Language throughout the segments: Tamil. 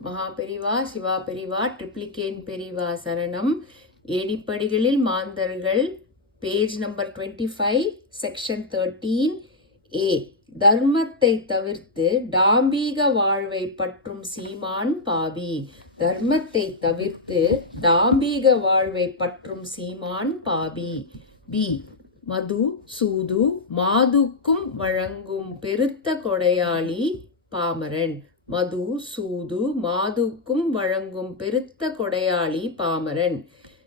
மகா பெரிவா, சிவா பெரிவா, ட்ரிப்ளிகேன் பெரிவா சரணம். ஏணிப்படிகளில் மாந்தர்கள், பேஜ் நம்பர் 25, செக்ஷன் 13A. தர்மத்தை தவிர்த்து டாம்பீக வாழ்வை பற்றும் சீமான் பாவி. தர்மத்தை தவிர்த்து டாம்பீக வாழ்வை பற்றும் சீமான் பாவி. பி. மது சூது மாதுக்கும் வழங்கும் பெருத்த கொடையாளி பாமரன். மது சூது மாதுக்கும் வழங்கும் பெருத்த கொடையாளி பாமரன்.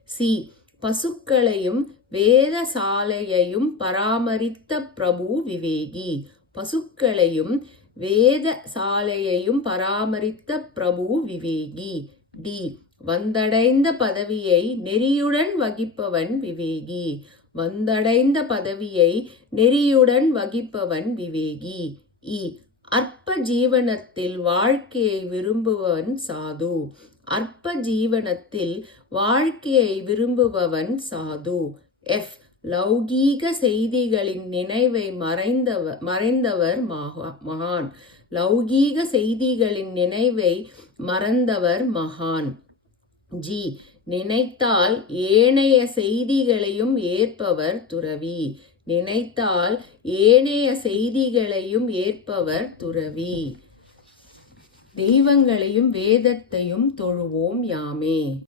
சி. பசுக்களையும் வேத சாலையையும் பராமரித்த பிரபு விவேகி. பசுக்களையும் வேத சாலையையும் பராமரித்த பிரபு விவேகி. டி. வந்தடைந்த பதவியை நெறியுடன் வகிப்பவன் விவேகி. வந்தடைந்த பதவியை நெறியுடன் வகிப்பவன் விவேகி. இ. அற்ப ஜீவனத்தில் வாழ்க்கையை விரும்புபவன் சாது. அற்ப ஜீவனத்தில் வாழ்க்கையை விரும்புபவன் சாது. எஃப். லௌகீக செய்திகளின் நினைவை மறைந்தவர் மகான். லௌகீக செய்திகளின் நினைவை மறந்தவர் மகான். ஜி. நினைத்தால் ஏனைய செய்திகளையும் ஏற்பவர் துறவி. நினைத்தால் ஏனைய செய்திகளையும் ஏற்பவர் துறவி. தெய்வங்களையும் வேதத்தையும் தொழுவோம் யாமே.